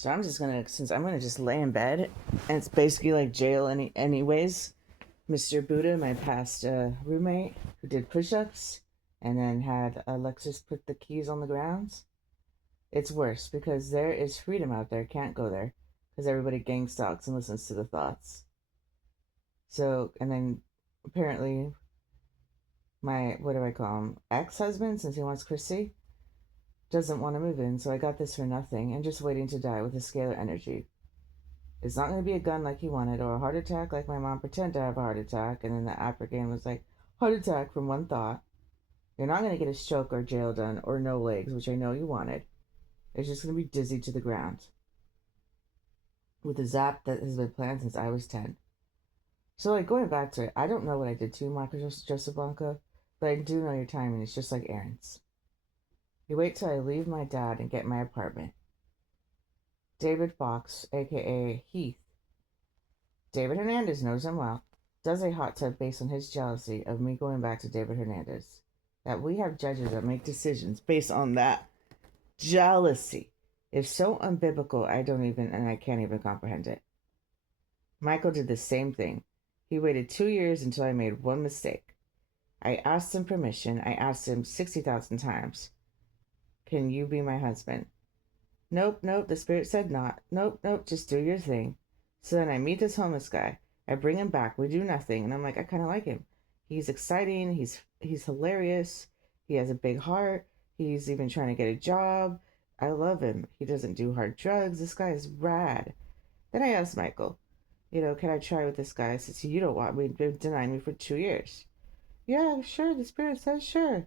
So I'm just gonna, since I'm gonna just lay in bed, and it's basically like jail anyways. Mr. Buddha, my past roommate, who did push-ups, and then had Alexis put the keys on the ground. It's worse because there is freedom out there. Can't go there because everybody gang stalks and listens to the thoughts. So, and then apparently my, what do I call him, ex-husband, since he wants Chrissy, doesn't want to move in. So I got this for nothing and just waiting to die with a scalar energy. It's not going to be a gun like he wanted or a heart attack like my mom pretended to have a heart attack. And then the African was like, heart attack from one thought. You're not going to get a stroke or jail done or no legs, which I know you wanted. It's just going to be dizzy to the ground with a zap that has been planned since I was 10. So, like, going back to it, I don't know what I did to you, Michael Joseph Blanco, but I do know your timing. It's just like Aaron's. You wait till I leave my dad and get my apartment. David Fox, aka Heath, David Hernandez knows him well, does a hot tub based on his jealousy of me going back to David Hernandez. That we have judges that make decisions based on that jealousy is so unbiblical I don't even and I can't even comprehend it. Michael did the same thing. He waited 2 years until I made one mistake. I asked him permission. I asked him 60,000 times. Can you be my husband? Nope, nope, the spirit said not. Nope, nope, just do your thing. So then I meet this homeless guy. I bring him back. We do nothing. And I'm like, I kind of like him. He's exciting. He's hilarious. He has a big heart. He's even trying to get a job. I love him. He doesn't do hard drugs. This guy is rad. Then I asked Michael, can I try with this guy since you don't want me? You've been denying me for 2 years. Yeah, sure. The spirit says sure.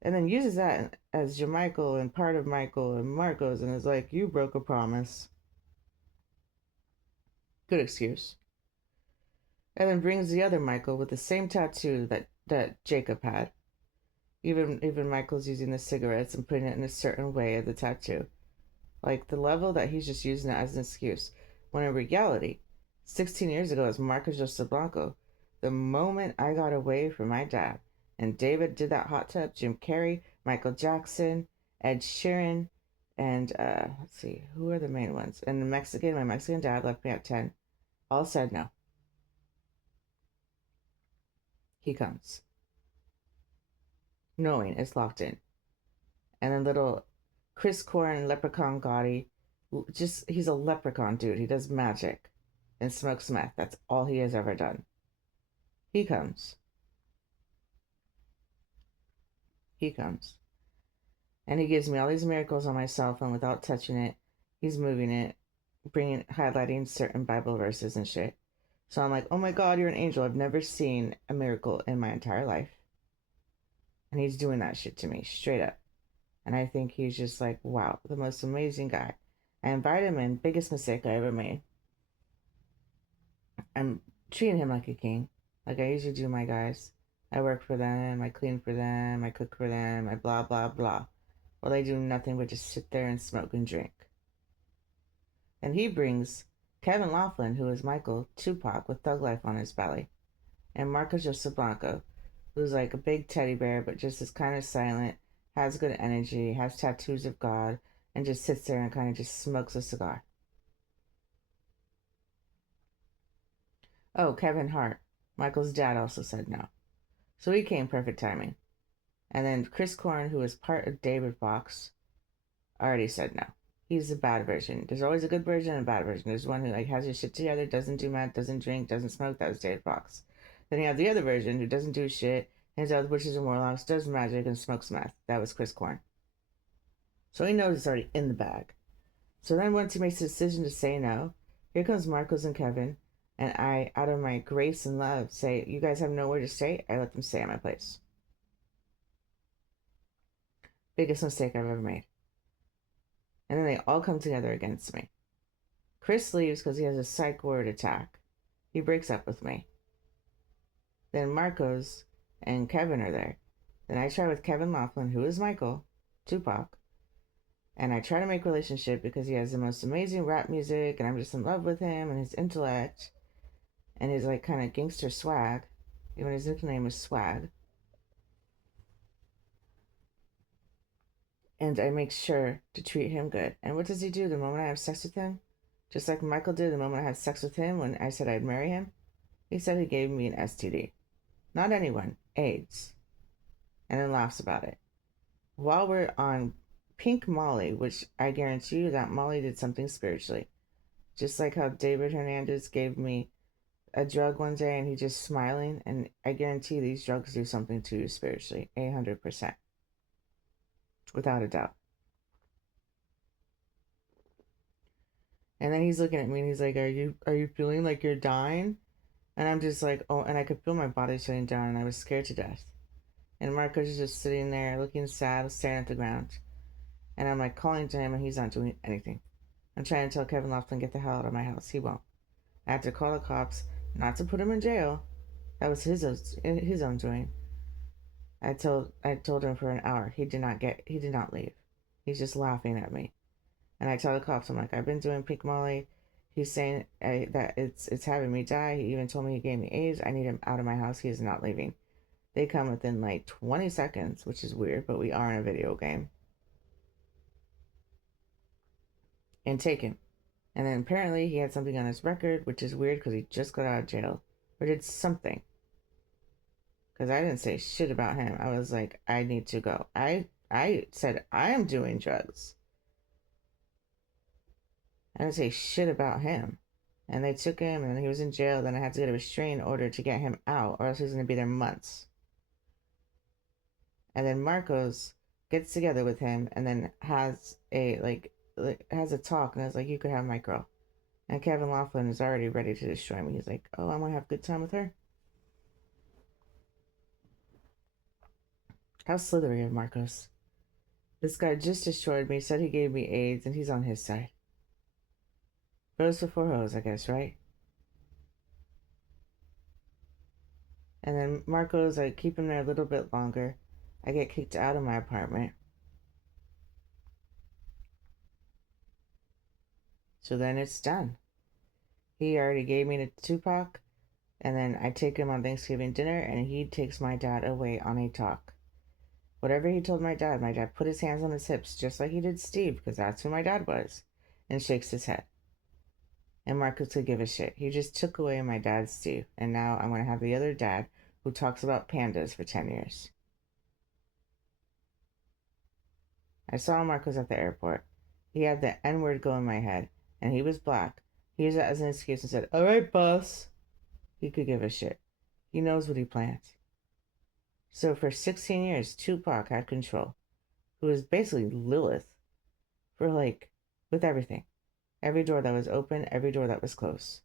And then uses that as your Michael and part of Michael and Marcos and is like, you broke a promise. Good excuse. And then brings the other Michael with the same tattoo that Jacob had. Even Michael's using the cigarettes and putting it in a certain way of the tattoo. Like the level that he's just using it as an excuse. When in reality, 16 years ago as Marcos Joseph Blanco, the moment I got away from my dad and David did that hot tub, Jim Carrey, Michael Jackson, Ed Sheeran, and let's see, who are the main ones? And my Mexican dad left me at 10. All said no. He comes, knowing it's locked in. And then little Chris Corn, Leprechaun Gotti, just he's a leprechaun dude. He does magic and smokes meth. That's all he has ever done. He comes. He comes. And he gives me all these miracles on my cell phone without touching it. He's moving it, highlighting certain Bible verses and shit. So I'm like, oh my God, you're an angel. I've never seen a miracle in my entire life. And he's doing that shit to me, straight up. And I think he's just like, wow, the most amazing guy. I invite him in, biggest mistake I ever made. I'm treating him like a king, like I usually do my guys. I work for them, I clean for them, I cook for them, I blah, blah, blah. Well, they do nothing but just sit there and smoke and drink. And he brings Kevin Laughlin, who is Michael Tupac with Thug Life on his belly, and Marcos Joseph Blanco, who's like a big teddy bear but just is kind of silent, has good energy, has tattoos of God, and just sits there and kind of just smokes a cigar. Oh, Kevin Hart, Michael's dad, also said no. So he came perfect timing. And then Chris Corn, who is part of David Fox, already said no. He's the bad version. There's always a good version and a bad version. There's one who like has his shit together, doesn't do meth, doesn't drink, doesn't smoke. That was David Fox. Then you have the other version who doesn't do shit, hangs out with witches and warlocks, does magic, and smokes meth. That was Chris Corn. So he knows it's already in the bag. So then once he makes the decision to say no, here comes Marcos and Kevin, and I, out of my grace and love, say, you guys have nowhere to stay. I let them stay at my place. Biggest mistake I've ever made. And then they all come together against me. Chris leaves because he has a psych ward attack. He breaks up with me. Then Marcos and Kevin are there. Then I try with Kevin Laughlin, who is Michael, Tupac, and I try to make a relationship because he has the most amazing rap music, and I'm just in love with him and his intellect and his like kind of gangster swag. Even his nickname is Swag. and I make sure to treat him good. And what does he do the moment I have sex with him? Just like Michael did the moment I had sex with him when I said I'd marry him. He said he gave me an STD. Not anyone, AIDS. And then laughs about it. While we're on Pink Molly, which I guarantee you that Molly did something spiritually. Just like how David Hernandez gave me a drug one day and he just smiling, and I guarantee these drugs do something to you spiritually, 100%, without a doubt. And then he's looking at me and he's like, "Are you feeling like you're dying?" And I'm just like, "Oh," and I could feel my body shutting down, and I was scared to death. And Marcos is just sitting there looking sad, staring at the ground. And I'm like calling to him, and he's not doing anything. I'm trying to tell Kevin Lofton, get the hell out of my house. He won't. I had to call the cops, not to put him in jail. That was his own doing. I told him for an hour. He did not leave. He's just laughing at me. And I tell the cops, I'm like, I've been doing Pink Molly. He's saying that it's having me die. He even told me he gave me AIDS. I need him out of my house. He is not leaving. They come within like 20 seconds, which is weird, but we are in a video game. And take him. And then apparently he had something on his record, which is weird because he just got out of jail. Or did something. Because I didn't say shit about him. I was like, I need to go. I said I am doing drugs. I didn't say shit about him. And they took him and he was in jail. Then I had to get a restraining order to get him out, or else he's going to be there months. And then Marcos gets together with him and then has a talk, and I was like, you could have my girl. And Kevin Laughlin is already ready to destroy me. He's like, oh, I'm going to have a good time with her. How slithery of Marcos. This guy just destroyed me, said he gave me AIDS, and he's on his side. Rose before hose, I guess, right? And then Marcos, I keep him there a little bit longer. I get kicked out of my apartment. So then it's done. He already gave me the Tupac, and then I take him on Thanksgiving dinner, and he takes my dad away on a talk. Whatever he told my dad put his hands on his hips, just like he did Steve, because that's who my dad was, and shakes his head. And Marcus could give a shit. He just took away my dad's Steve, and now I'm going to have the other dad who talks about pandas for 10 years. I saw Marcos at the airport. He had the N word go in my head, and he was black. He used that as an excuse and said, all right, boss. He could give a shit. He knows what he plans. So for 16 years, Tupac had control, who was basically Lilith, with everything. Every door that was open, every door that was closed.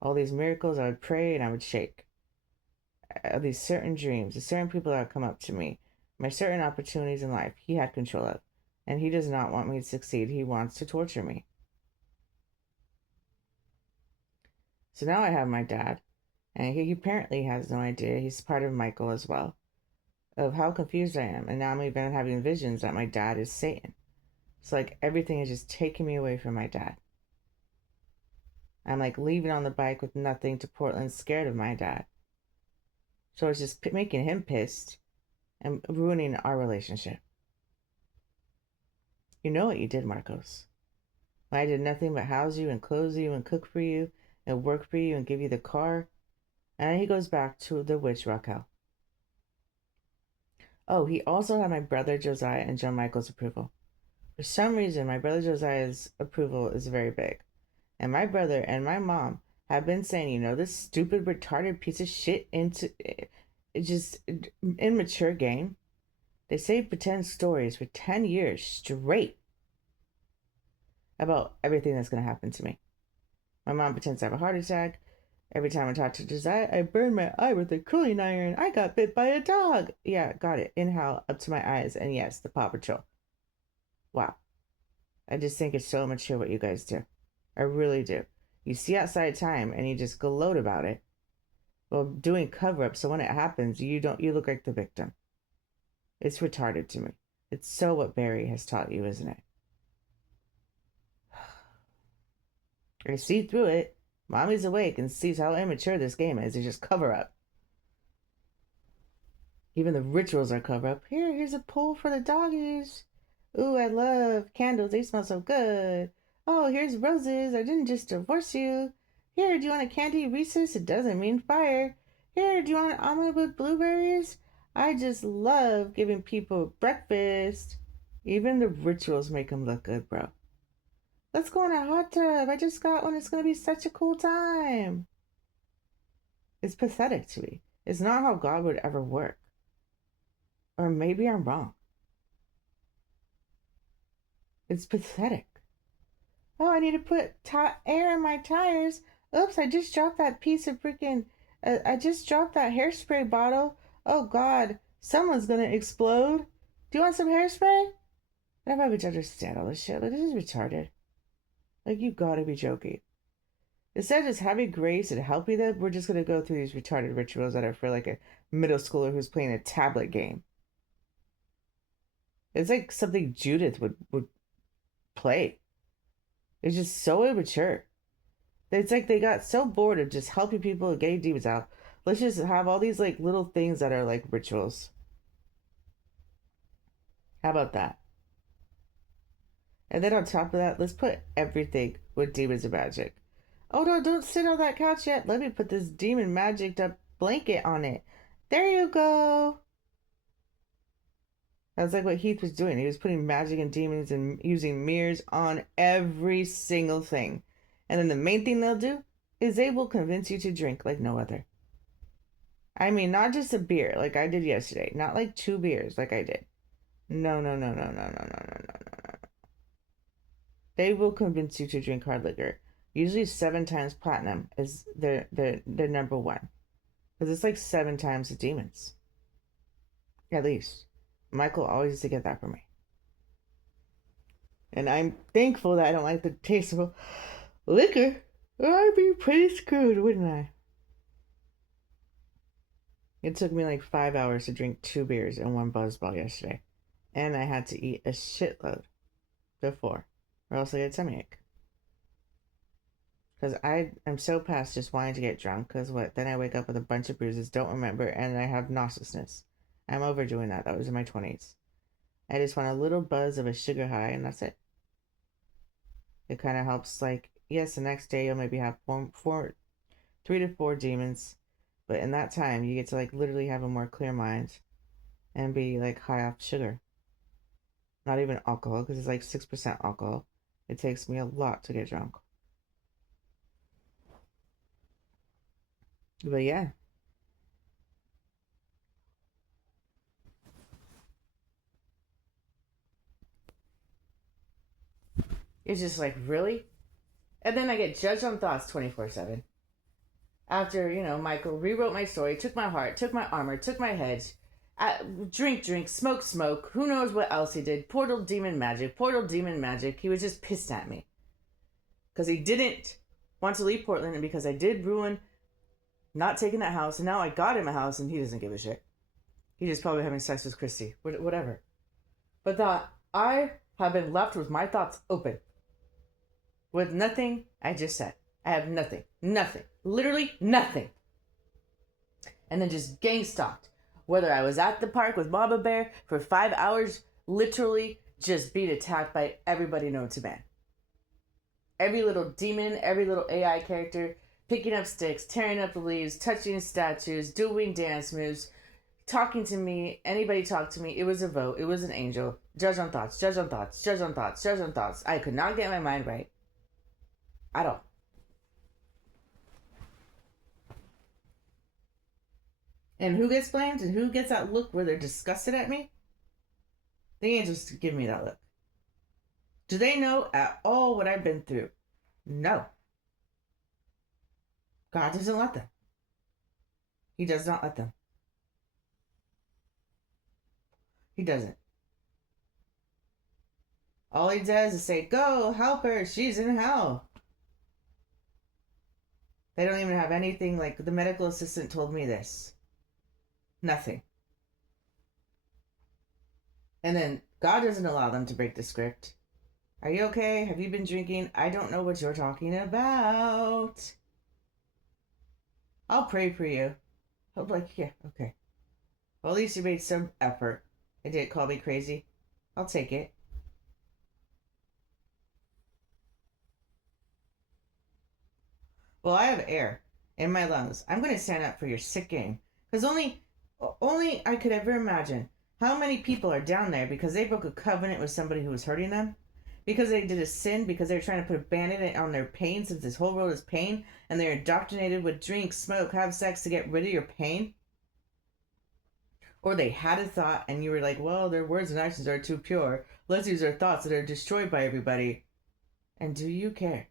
All these miracles, I would pray and I would shake. These certain dreams, the certain people that would come up to me, my certain opportunities in life, he had control of. And he does not want me to succeed. He wants to torture me. So now I have my dad, and he apparently has no idea. He's part of Michael as well, of how confused I am. And now I'm even having visions that my dad is Satan. It's like everything is just taking me away from my dad. I'm like leaving on the bike with nothing to Portland, scared of my dad. So it's just making him pissed and ruining our relationship. You know what you did, Marcos. When I did nothing but house you and clothe you and cook for you and work for you and give you the car. And then he goes back to the witch Raquel. Oh, he also had my brother Josiah and John Michael's approval. For some reason, my brother Josiah's approval is very big. And my brother and my mom have been saying, this stupid, retarded piece of shit into just immature game. They say pretend stories for 10 years straight about everything that's going to happen to me. My mom pretends to have a heart attack. Every time I talk to Josiah, I burn my eye with a curling iron. I got bit by a dog. Yeah, got it. Inhale up to my eyes. And yes, the Paw Patrol. Wow. I just think it's so immature what you guys do. I really do. You see outside time and you just gloat about it. Well, doing cover up, so when it happens, you look like the victim. It's retarded to me. It's so what Barry has taught you, isn't it? I see through it. Mommy's awake and sees how immature this game is. It's just cover up. Even the rituals are cover up. Here's a pull for the doggies. Ooh, I love candles. They smell so good. Oh, here's roses. I didn't just divorce you. Here, do you want a candy Reese's? It doesn't mean fire. Here, do you want an omelet with blueberries? I just love giving people breakfast. Even the rituals make them look good, bro. Let's go in a hot tub. I just got one. It's going to be such a cool time. It's pathetic to me. It's not how God would ever work. Or maybe I'm wrong. It's pathetic. Oh, I need to put air in my tires. Oops, I just dropped that piece of freaking. I just dropped that hairspray bottle. Oh, God. Someone's going to explode. Do you want some hairspray? I don't know if I would understand all this shit. Like, this is retarded. Like, you gotta be joking. Instead of just having grace and helping them, we're just gonna go through these retarded rituals that are for like a middle schooler who's playing a tablet game. It's like something Judith would play. It's just so immature. It's like they got so bored of just helping people and getting demons out. Let's just have all these like little things that are like rituals. How about that? And then on top of that, let's put everything with demons and magic. Oh no, don't sit on that couch yet. Let me put this demon magicked up blanket on it. There you go. That's like what Heath was doing. He was putting magic and demons and using mirrors on every single thing. And then the main thing they'll do is they will convince you to drink like no other. I mean, not just a beer like I did yesterday, not like 2 beers like I did. No, no, no, no, no, no, no, no, no, no, no. They will convince you to drink hard liquor. Usually 7 times platinum is their number one. Because it's like 7 times the demons. At least. Michael always used to get that from me. And I'm thankful that I don't like the taste of liquor. Or I'd be pretty screwed, wouldn't I? It took me like 5 hours to drink 2 beers and 1 buzzball yesterday. And I had to eat a shitload before. Or else I get tummy-ache. Because I am so past just wanting to get drunk. Because what? Then I wake up with a bunch of bruises, don't remember, and I have nauseousness. I'm overdoing that. That was in my 20s. I just want a little buzz of a sugar high, and that's it. It kind of helps, like, yes, the next day you'll maybe have 3 to 4 demons. But in that time, you get to, like, literally have a more clear mind and be, like, high off sugar. Not even alcohol, because it's like 6% alcohol. It takes me a lot to get drunk. But yeah. It's just like, really? And then I get judged on thoughts 24/7. After, Michael rewrote my story, took my heart, took my armor, took my head, drink, smoke, smoke. Who knows what else he did? Portal demon magic. He was just pissed at me. Because he didn't want to leave Portland, and because I did ruin not taking that house, and now I got him a house, and he doesn't give a shit. He's just probably having sex with Christy. Whatever. But that I have been left with my thoughts open. With nothing I just said. I have nothing. Nothing. Literally nothing. And then just gang stalked. Whether I was at the park with Mama Bear for 5 hours, literally just being attacked by everybody known to man. Every little demon, every little AI character, picking up sticks, tearing up the leaves, touching statues, doing dance moves, talking to me, anybody talk to me. It was a vote. It was an angel. Judge on thoughts, judge on thoughts, judge on thoughts, judge on thoughts. I could not get my mind right. At all. And who gets blamed and who gets that look where they're disgusted at me? The angels give me that look. Do they know at all what I've been through? No. God doesn't let them. He does not let them. He doesn't. All he does is say, go, help her, she's in hell. They don't even have anything like the medical assistant told me this. Nothing. And then God doesn't allow them to break the script. Are you okay? Have you been drinking? I don't know what you're talking about. I'll pray for you. I'm like, yeah, okay. Well, at least you made some effort. They didn't call me crazy. I'll take it. Well, I have air in my lungs. I'm going to stand up for your sick game. Because only I could ever imagine how many people are down there because they broke a covenant with somebody who was hurting them. Because they did a sin, because they were trying to put a band-aid on their pain since this whole world is pain, and they're indoctrinated with drink, smoke, have sex to get rid of your pain. Or they had a thought and you were like, well, their words and actions are too pure. Let's use their thoughts that are destroyed by everybody. And do you care?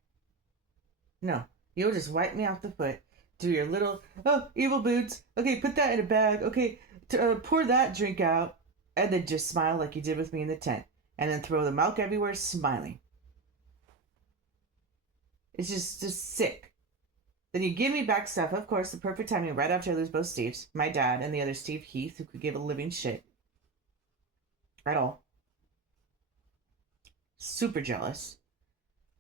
No. You'll just wipe me off the foot. Do your little, oh, evil boots. Okay, put that in a bag. Okay, pour that drink out. And then just smile like you did with me in the tent. And then throw the milk everywhere, smiling. It's just sick. Then you give me back stuff. Of course, the perfect timing right after I lose both Steves. My dad and the other Steve Heath, who could give a living shit. At all. Super jealous.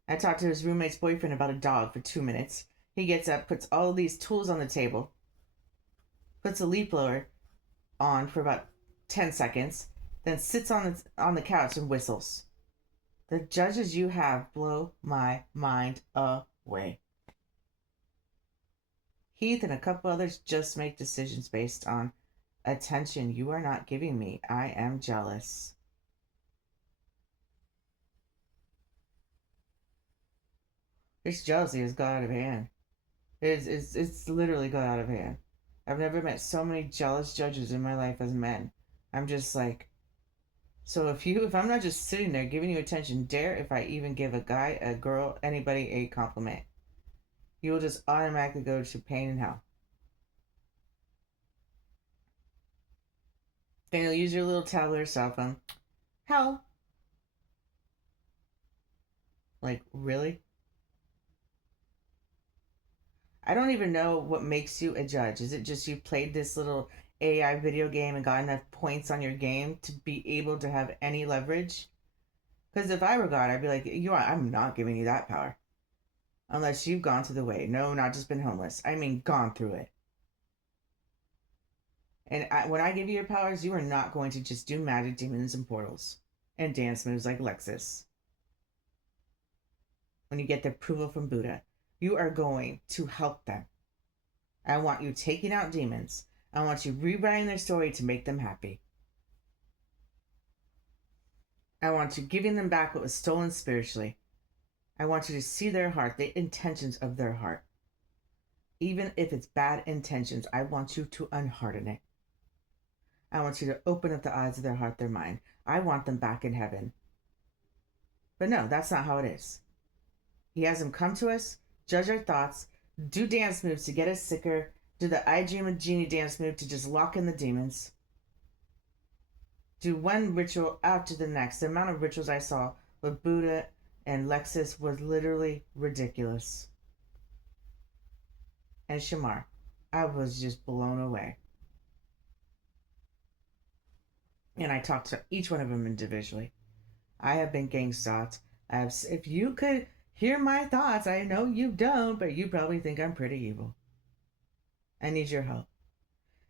I talked to his roommate's boyfriend about a dog for 2 minutes. He gets up, puts all of these tools on the table, puts a leaf blower on for about 10 seconds, then sits on the couch and whistles. The judges you have blow my mind away. Heath and a couple others just make decisions based on attention you are not giving me. I am jealous. This jealousy has got out of hand. It's literally got out of hand. I've never met so many jealous judges in my life as men. I'm just like, so if I'm not just sitting there giving you attention, dare if I even give a guy, a girl, anybody a compliment, you will just automatically go to pain and hell. Then you'll use your little tablet or cell phone. Hell. Like, really? I don't even know what makes you a judge. Is it just you played this little AI video game and got enough points on your game to be able to have any leverage? Because if I were God, I'd be like, I'm not giving you that power. Unless you've gone through the way. No, not just been homeless. I mean, gone through it. And when I give you your powers, you are not going to just do magic, demons, and portals. And dance moves like Lexus. When you get the approval from Buddha. You are going to help them. I want you taking out demons. I want you rewriting their story to make them happy. I want you giving them back what was stolen spiritually. I want you to see their heart, the intentions of their heart. Even if it's bad intentions, I want you to unharden it. I want you to open up the eyes of their heart, their mind. I want them back in heaven. But no, that's not how it is. He has them come to us, judge our thoughts, do dance moves to get us sicker, do the I Dream of Genie dance move to just lock in the demons, do one ritual after the next. The amount of rituals I saw with Buddha and Lexus was literally ridiculous. And Shamar, I was just blown away. And I talked to each one of them individually. I have been gang stalked. If you could hear my thoughts, I know you don't, but you probably think I'm pretty evil. I need your help.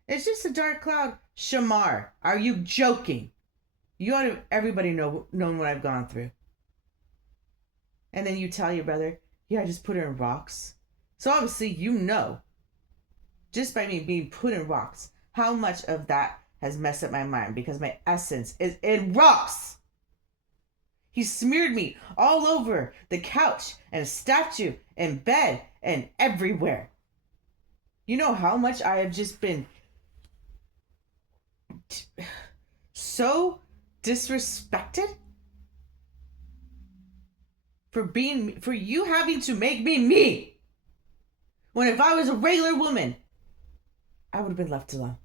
It's just a dark cloud. Shamar, are you joking? You ought to everybody known what I've gone through. And then you tell your brother, yeah, I just put her in rocks. So obviously you know, just by me being put in rocks, how much of that has messed up my mind because my essence is in rocks. He smeared me all over the couch and a statue and bed and everywhere. You know how much I have just been so disrespected for you having to make me me. When if I was a regular woman, I would have been left alone.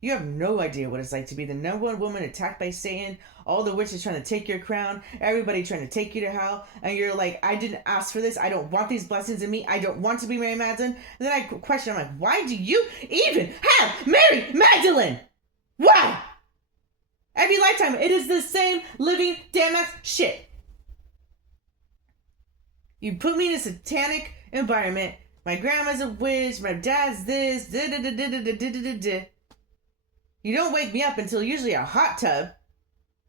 You have no idea what it's like to be the number one woman attacked by Satan, all the witches trying to take your crown, everybody trying to take you to hell, and you're like, I didn't ask for this, I don't want these blessings in me, I don't want to be Mary Magdalene. And then I question, I'm like, why do you even have Mary Magdalene? Why? Every lifetime, it is the same living damn ass shit. You put me in a satanic environment, my grandma's a witch, my dad's this, You don't wake me up until usually a hot tub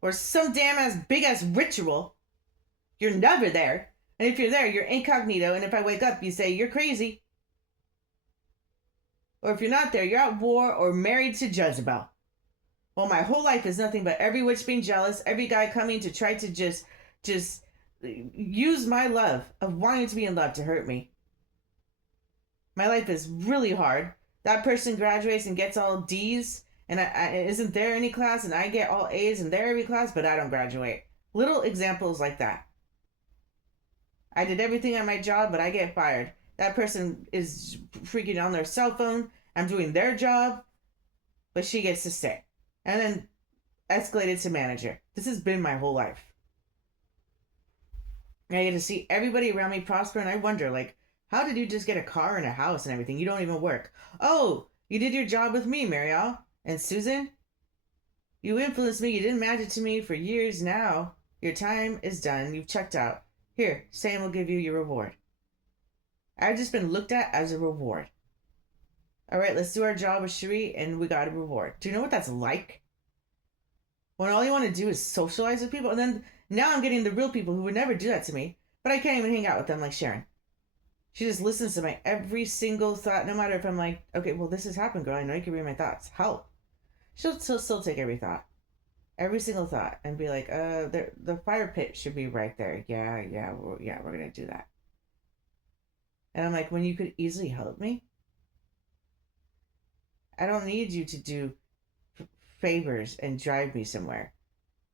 or some damn ass big ass ritual. You're never there. And if you're there, you're incognito. And if I wake up, you say, you're crazy. Or if you're not there, you're at war or married to Jezebel. Well, my whole life is nothing but every witch being jealous, every guy coming to try to just use my love of wanting to be in love to hurt me. My life is really hard. That person graduates and gets all D's, and I isn't there any class, and I get all A's and they're every class, but I don't graduate. Little examples like that. I did everything on my job, but I get fired. That person is freaking on their cell phone. I'm doing their job, but she gets to stay. And then escalated to manager. This has been my whole life. And I get to see everybody around me prosper, and I wonder, like, how did you just get a car and a house and everything? You don't even work. Oh, you did your job with me, Marielle. And Susan, you influenced me. You did magic to me for years now. Your time is done. You've checked out. Here, Sam will give you your reward. I've just been looked at as a reward. All right, let's do our job with Cherie, and we got a reward. Do you know what that's like? When all you want to do is socialize with people, and then now I'm getting the real people who would never do that to me, but I can't even hang out with them like Sharon. She just listens to my every single thought, no matter if I'm like, okay, well, this has happened, girl. I know you can read my thoughts. Help. She'll still take every thought, every single thought, and be like, the fire pit should be right there. Yeah, we're gonna do that. And I'm like, when you could easily help me, I don't need you to do favors and drive me somewhere.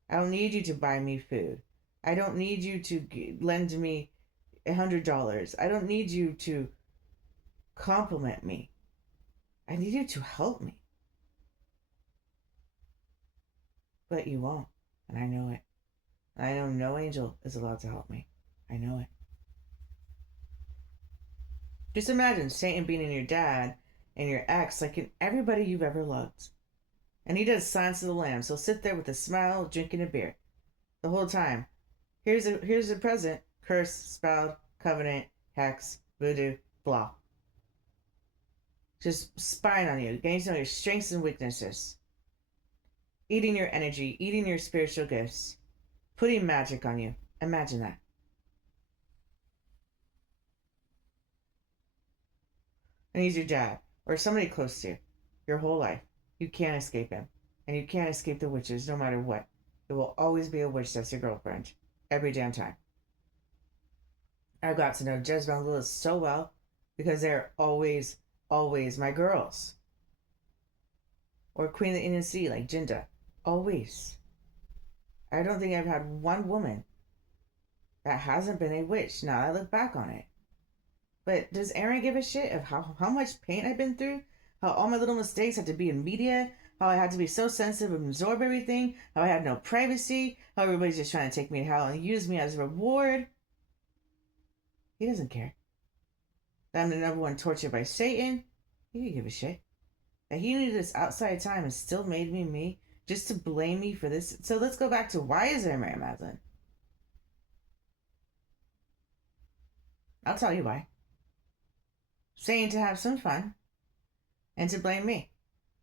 I don't need you to buy me food. I don't need you to lend me $100. I don't need you to compliment me. I need you to help me. But you won't. And I know it. I know no angel is allowed to help me. I know it. Just imagine Satan being in your dad and your ex, like in everybody you've ever loved. And he does Silence of the Lambs. He'll sit there with a smile, drinking a beer. The whole time. Here's a present. Curse, spell, covenant, hex, voodoo, blah. Just spying on you, getting to know your strengths and weaknesses. Eating your energy, eating your spiritual gifts. Putting magic on you. Imagine that. And he's your dad, or somebody close to you, your whole life. You can't escape him. And you can't escape the witches no matter what. There will always be a witch that's your girlfriend. Every damn time. I've got to know Jezebel and Lilith so well because they're always my girls. Or Queen of the Indian Sea like Jinda. Always. I don't think I've had one woman that hasn't been a witch. Now I look back on it. But does Aaron give a shit of how much pain I've been through? How all my little mistakes had to be in media? How I had to be so sensitive and absorb everything? How I had no privacy? How everybody's just trying to take me to hell and use me as a reward? He doesn't care. That I'm the number one tortured by Satan? He didn't give a shit. That he needed this outside time and still made me me just to blame me for this. So let's go back to why is there Mary Magdalene? I'll tell you why. Saying to have some fun and to blame me.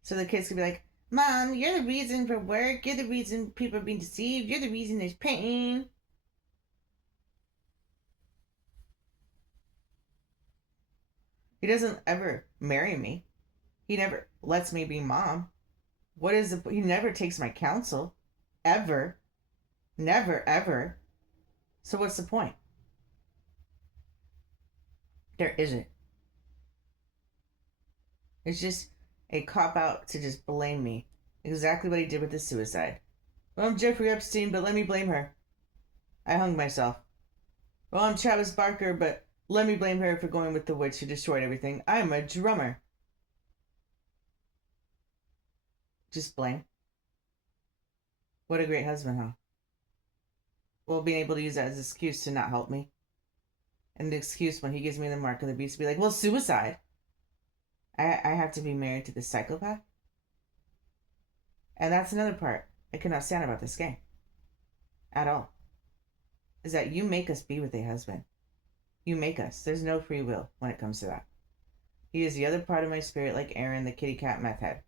So the kids could be like, Mom, you're the reason for work. You're the reason people are being deceived. You're the reason there's pain. He doesn't ever marry me. He never lets me be mom. He never takes my counsel. Ever. Never, ever. So what's the point? There isn't. It's just a cop out to just blame me. Exactly what he did with the suicide. Well, I'm Jeffrey Epstein, but let me blame her. I hung myself. Well, I'm Travis Barker, but let me blame her for going with the witch who destroyed everything. I'm a drummer. Just blame. What a great husband, huh? Well, being able to use that as an excuse to not help me. And the excuse when he gives me the mark of the beast to be like, well, suicide. I have to be married to this psychopath. And that's another part I cannot stand about this game. At all. Is that you make us be with a husband. You make us. There's no free will when it comes to that. He is the other part of my spirit like Aaron, the kitty cat meth head.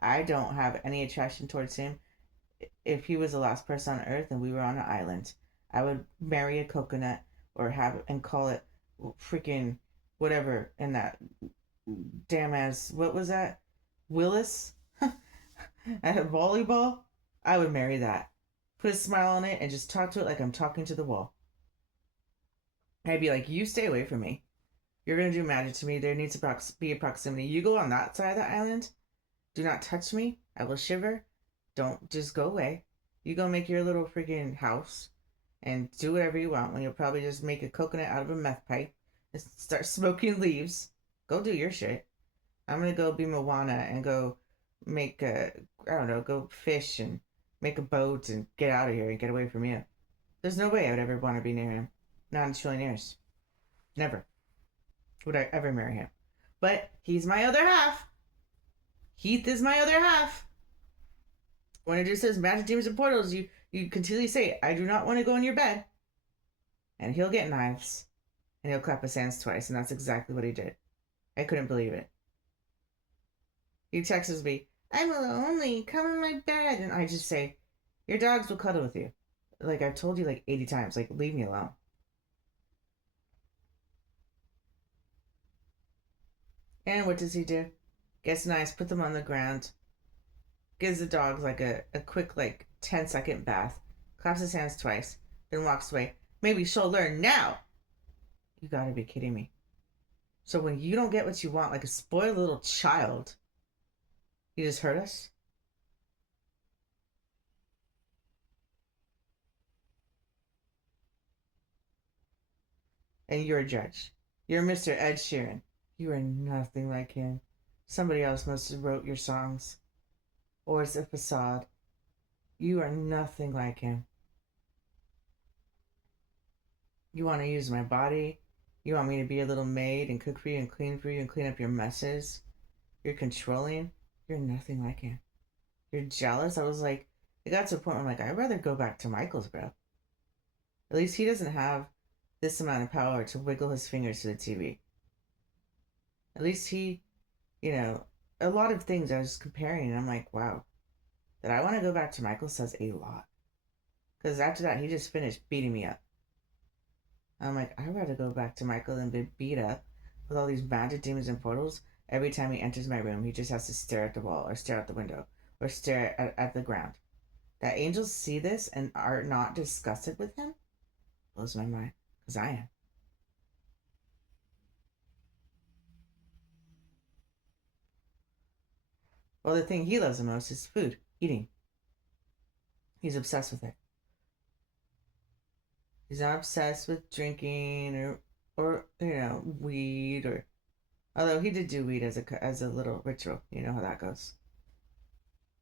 I don't have any attraction towards him. If he was the last person on earth and we were on an island, I would marry a coconut, or have and call it freaking whatever. And that damn ass, what was that? Willis at a volleyball? I would marry that. Put a smile on it and just talk to it like I'm talking to the wall. I'd be like, you stay away from me. You're going to do magic to me. There needs to be a proximity. You go on that side of the island. Do not touch me. I will shiver. Don't just go away. You go make your little freaking house and do whatever you want when you'll probably just make a coconut out of a meth pipe and start smoking leaves. Go do your shit. I'm going to go be Moana and go make I don't know, go fish and make a boat and get out of here and get away from you. There's no way I would ever want to be near him. Not in a trillion years. Never would I ever marry him. But he's my other half. Heath is my other half. When it just says magic demons and portals, you continually say, I do not want to go in your bed. And he'll get knives. And he'll clap his hands twice. And that's exactly what he did. I couldn't believe it. He texts me, I'm lonely, come in my bed. And I just say, your dogs will cuddle with you. Like I've told you like 80 times, like leave me alone. And what does he do? Gets nice, put them on the ground, gives the dogs like a quick like 10-second bath, claps his hands twice, then walks away. Maybe she'll learn now. You gotta be kidding me. So when you don't get what you want, like a spoiled little child, you just hurt us? And you're a judge. You're Mr. Ed Sheeran. You are nothing like him. Somebody else must have wrote your songs. Or it's a facade. You are nothing like him. You want to use my body. You want me to be a little maid and cook for you and clean up your messes. You're controlling. You're nothing like him. You're jealous. I was like, it got to a point where I'm like, I'd rather go back to Michael's, bro. At least he doesn't have this amount of power to wiggle his fingers to the TV. At least he, a lot of things I was comparing, and I'm like, wow, that I want to go back to Michael says a lot. Because after that, he just finished beating me up. I'm like, I'd rather go back to Michael than be beat up with all these magic demons and portals. Every time he enters my room, he just has to stare at the wall or stare out the window or stare at the ground. That angels see this and are not disgusted with him blows my mind. Because I am. Well, the thing he loves the most is food, eating. He's obsessed with it. He's not obsessed with drinking or weed or. Although he did do weed as a little ritual, you know how that goes.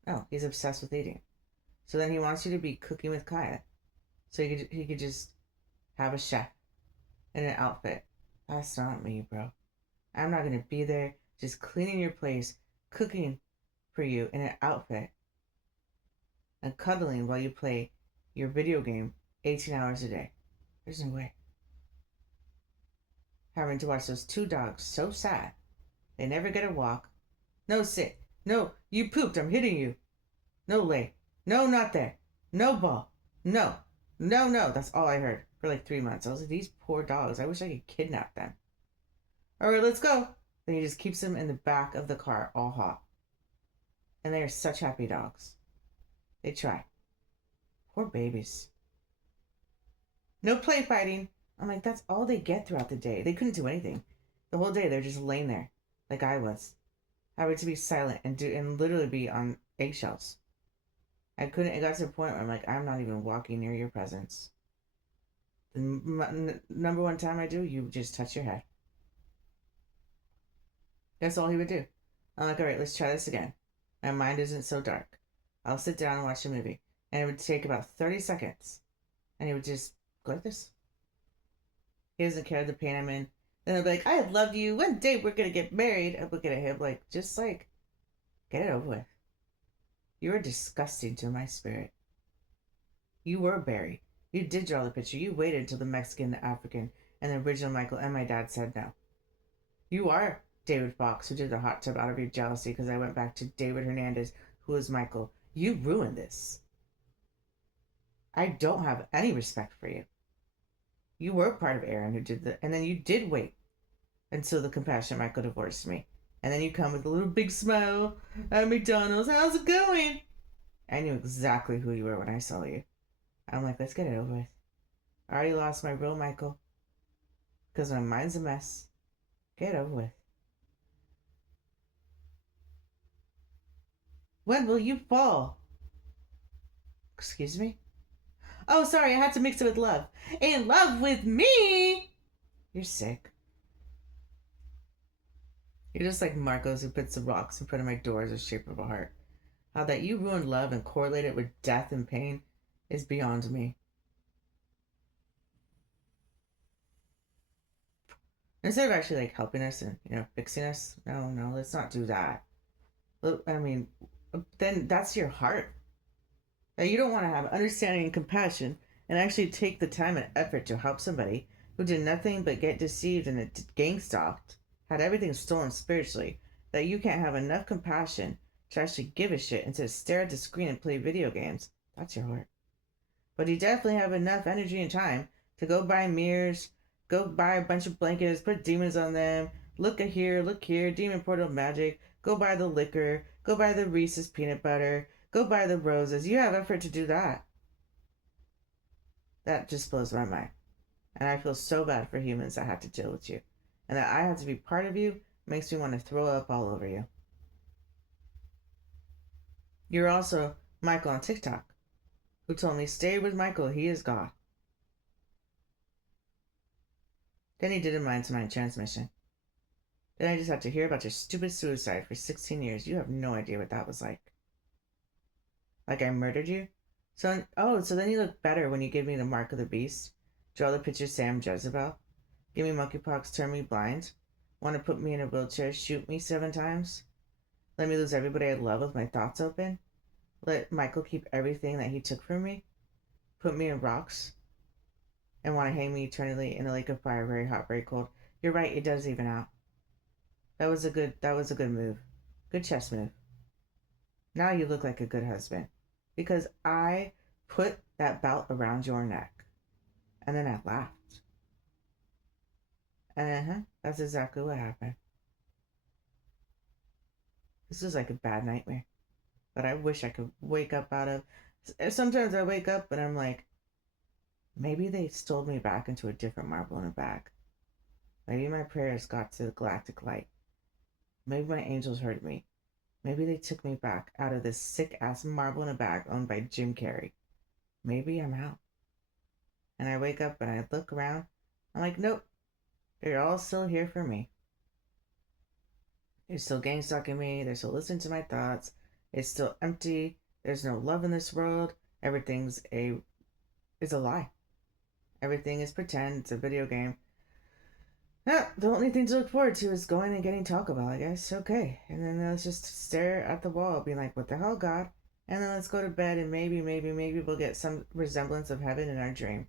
No, he's obsessed with eating. So then he wants you to be cooking with Kaya, so he could just have a chef in an outfit. That's not me, bro. I'm not gonna be there just cleaning your place, cooking for you in an outfit, and cuddling while you play your video game 18 hours a day. There's no way. Having to watch those two dogs so sad. They never get a walk. No sit. No, you pooped. I'm hitting you. No lay. No, not there. No ball. No. No, no. That's all I heard for like 3 months. I was like, these poor dogs. I wish I could kidnap them. All right, let's go. Then he just keeps them in the back of the car all hot. And they are such happy dogs. They try. Poor babies. No play fighting. I'm like, that's all they get throughout the day. They couldn't do anything. The whole day they're just laying there, like I was, having to be silent and literally be on eggshells. I couldn't. It got to a point where I'm like, I'm not even walking near your presence. The number one time I do, you just touch your head. That's all he would do. I'm like, all right, let's try this again. My mind isn't so dark. I'll sit down and watch a movie, and it would take about 30 seconds, and he would just go like this. He doesn't care the pain I'm in. Then he'll be like, I love you. One day we're going to get married. I'm looking at him like, just like, get it over with. You are disgusting to my spirit. You were Barry. You did draw the picture. You waited until the Mexican, the African, and the original Michael and my dad said no. You are David Fox, who did the hot tub out of your jealousy because I went back to David Hernandez, who was Michael. You ruined this. I don't have any respect for you. You were part of Aaron who did the, and then you did wait until the compassionate Michael divorced me. And then you come with a little big smile at McDonald's. How's it going? I knew exactly who you were when I saw you. I'm like, let's get it over with. I already lost my real Michael because my mind's a mess. Get it over with. When will you fall? Excuse me? Oh, sorry, I had to mix it with love. In love with me? You're sick. You're just like Marcos who puts the rocks in front of my door as the shape of a heart. How that you ruined love and correlate it with death and pain is beyond me. Instead of actually like helping us and fixing us, no, let's not do that. I mean, then that's your heart. Now, you don't want to have understanding and compassion and actually take the time and effort to help somebody who did nothing but get deceived and gang stalked, had everything stolen spiritually, that you can't have enough compassion to actually give a shit and to stare at the screen and play video games. That's your heart. But you definitely have enough energy and time to go buy mirrors, go buy a bunch of blankets, put demons on them, look here, demon portal magic, go buy the liquor, go buy the Reese's peanut butter, go buy the roses. You have effort to do that. That just blows my mind. And I feel so bad for humans that have to deal with you. And that I have to be part of you makes me want to throw up all over you. You're also Michael on TikTok, who told me, stay with Michael, he is God. Then he did a mind-to-mind transmission. Then I just had to hear about your stupid suicide for 16 years. You have no idea what that was like. Like I murdered you? So then you look better when you give me the mark of the beast. Draw the picture Sam Jezebel. Give me monkeypox, turn me blind. Want to put me in a wheelchair, shoot me 7 times. Let me lose everybody I love with my thoughts open. Let Michael keep everything that he took from me. Put me in rocks. And want to hang me eternally in a lake of fire, very hot, very cold. You're right, it does even out. That was a good move. Good chess move. Now you look like a good husband. Because I put that belt around your neck. And then I laughed. That's exactly what happened. This is like a bad nightmare that I wish I could wake up out of. Sometimes I wake up and I'm like, maybe they stole me back into a different marble in a bag. Maybe my prayers got to the galactic light. Maybe my angels heard me. Maybe they took me back out of this sick-ass marble in a bag owned by Jim Carrey. Maybe I'm out. And I wake up and I look around. I'm like, nope. They're all still here for me. They're still gang stalking me. They're still listening to my thoughts. It's still empty. There's no love in this world. Everything's a lie. Everything is pretend. It's a video game. Yeah, the only thing to look forward to is going and getting Taco Bell, I guess. Okay. And then let's just stare at the wall, being like, what the hell, God? And then let's go to bed and maybe we'll get some resemblance of heaven in our dream.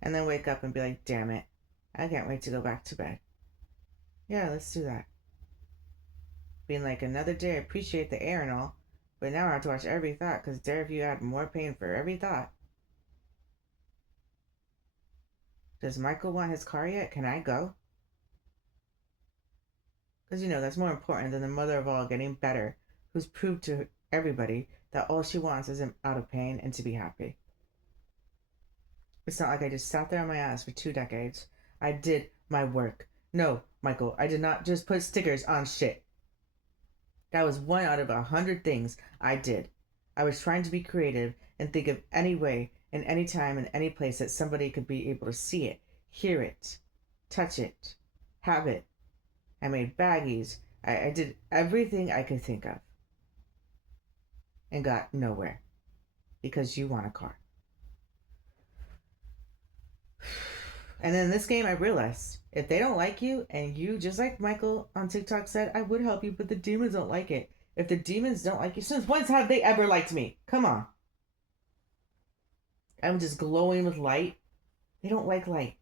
And then wake up and be like, damn it. I can't wait to go back to bed. Yeah, let's do that. Being like, another day, I appreciate the air and all, but now I have to watch every thought because dare if you add more pain for every thought. Does Michael want his car yet? Can I go? Because, that's more important than the mother of all getting better, who's proved to everybody that all she wants is him out of pain and to be happy. It's not like I just sat there on my ass for 2 decades. I did my work. No, Michael, I did not just put stickers on shit. That was 1 out of 100 things I did. I was trying to be creative and think of any way and any time and any place that somebody could be able to see it, hear it, touch it, have it. I made baggies. I did everything I could think of. And got nowhere. Because you want a car. And then in this game I realized, if they don't like you, and you, just like Michael on TikTok said, I would help you, but the demons don't like it. If the demons don't like you, since when's have they ever liked me? Come on. I'm just glowing with light. They don't like light.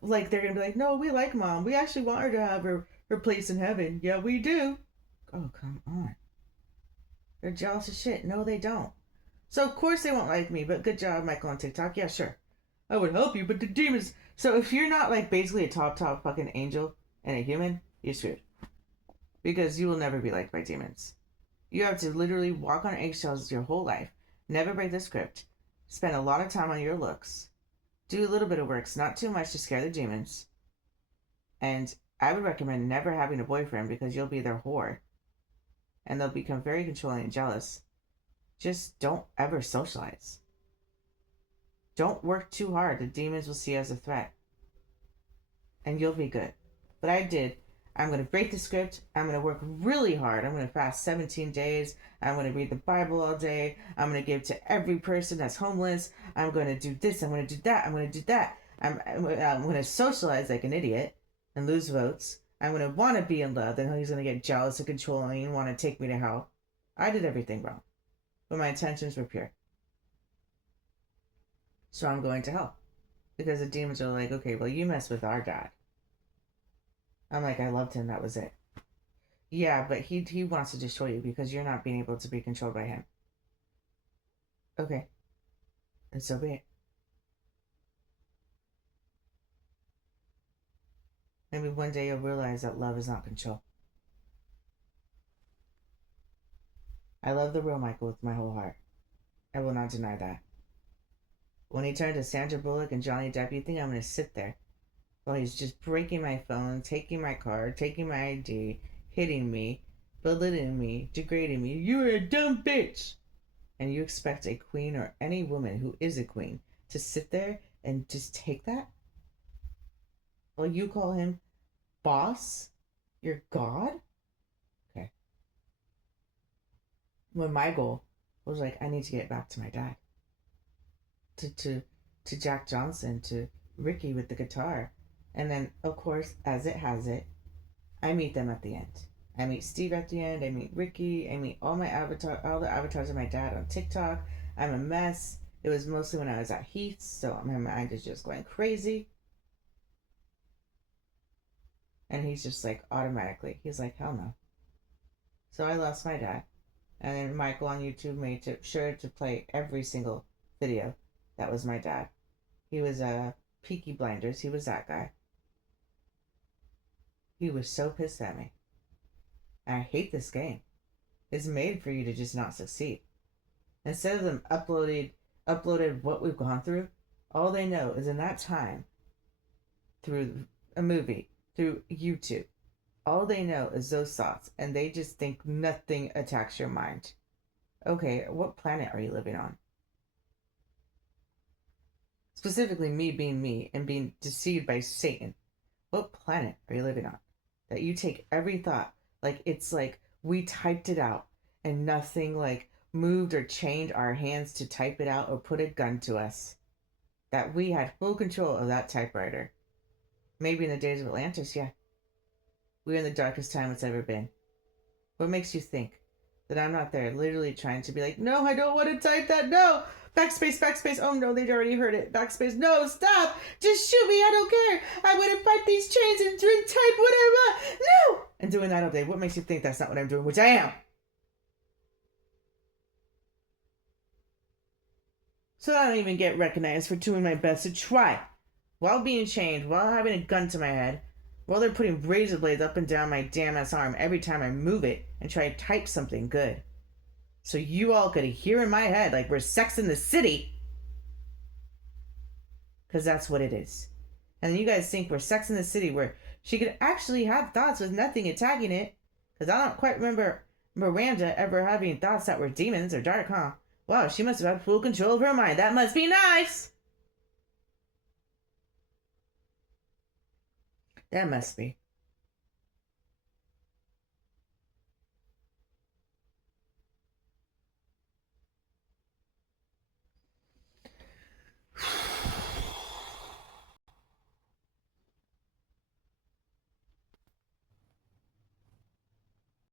Like, they're gonna be like, no, we like Mom. We actually want her to have her place in heaven. Yeah, we do. Oh, come on. They're jealous as shit. No, they don't. So, of course they won't like me, but good job, Michael on TikTok. Yeah, sure. I would help you, but the demons. So if you're not like basically a top fucking angel and a human, you're screwed. Because you will never be liked by demons. You have to literally walk on eggshells your whole life, never break the script, spend a lot of time on your looks, do a little bit of works, not too much to scare the demons. And I would recommend never having a boyfriend because you'll be their whore. And they'll become very controlling and jealous. Just don't ever socialize. Don't work too hard. The demons will see you as a threat. And you'll be good. But I did. I'm going to break the script. I'm going to work really hard. I'm going to fast 17 days. I'm going to read the Bible all day. I'm going to give to every person that's homeless. I'm going to do this. I'm going to do that. I'm going to do that. I'm going to socialize like an idiot and lose votes. I'm going to want to be in love. Then he's going to get jealous and controlling and want to take me to hell. I did everything wrong. But my intentions were pure. So I'm going to hell. Because the demons are like, okay, well, you messed with our dad. I'm like, I loved him, that was it. Yeah, but he wants to destroy you because you're not being able to be controlled by him. Okay. And so be it. Maybe one day you'll realize that love is not control. I love the real Michael with my whole heart. I will not deny that. When he turned to Sandra Bullock and Johnny Depp, you think I'm going to sit there while he's just breaking my phone, taking my card, taking my ID, hitting me, belittling me, degrading me. You're a dumb bitch! And you expect a queen or any woman who is a queen to sit there and just take that? Well, you call him boss? Your god? Okay. When my goal was like, I need to get back to my dad. To Jack Johnson, to Ricky with the guitar. And then, of course, as it has it, I meet them at the end. I meet Steve at the end. I meet Ricky. I meet all the avatars of my dad on TikTok. I'm a mess. It was mostly when I was at Heath's, so my mind is just going crazy. And he's just like, automatically, he's like, hell no. So I lost my dad. And then Michael on YouTube made sure to play every single video that was my dad. He was a Peaky Blinders. He was that guy. He was so pissed at me. And I hate this game. It's made for you to just not succeed. Instead of them uploaded what we've gone through, all they know is in that time, through a movie, through YouTube, all they know is those thoughts, and they just think nothing attacks your mind. Okay, what planet are you living on? Specifically, me being me and being deceived by Satan. What planet are you living on? That you take every thought, like it's like we typed it out and nothing like moved or changed our hands to type it out or put a gun to us. That we had full control of that typewriter. Maybe in the days of Atlantis, yeah. We're in the darkest time it's ever been. What makes you think that I'm not there literally trying to be like, no, I don't want to type that, no! Backspace, backspace, oh no, they'd already heard it. Backspace, no, stop! Just shoot me, I don't care! I'm gonna fight these chains and type what I want! No! And doing that all day, what makes you think that's not what I'm doing, which I am? So I don't even get recognized for doing my best to try. While being chained, while having a gun to my head, while they're putting razor blades up and down my damn ass arm every time I move it and try to type something good. So you all could hear in my head like we're Sex in the City. Because that's what it is. And then you guys think we're Sex in the City where she could actually have thoughts with nothing attacking it. Because I don't quite remember Miranda ever having thoughts that were demons or dark, huh? Wow, she must have had full control of her mind. That must be nice! That must be.